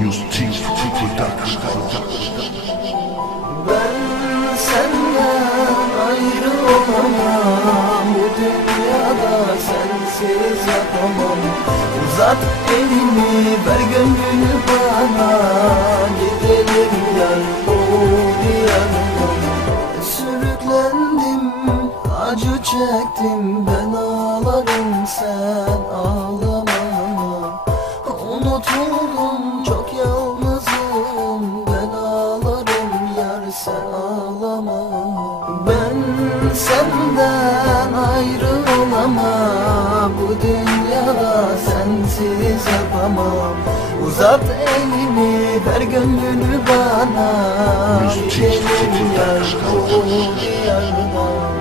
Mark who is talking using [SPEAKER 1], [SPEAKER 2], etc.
[SPEAKER 1] Music Production.
[SPEAKER 2] Ben senden ayrı olamam Bu dünyada sensiz yapamam. Uzat elini ver gönlünü bana. Gidelim gel o diyarıma Sürüklendim acı çektim Unutuldum çok yalnızım. Ben ağlarım yar sen ağlama Ben senden ayrı olamam Bu dünyada sensiz yapamam. Uzat elini ver gönlünü bana. Gidelim yar bu diyardan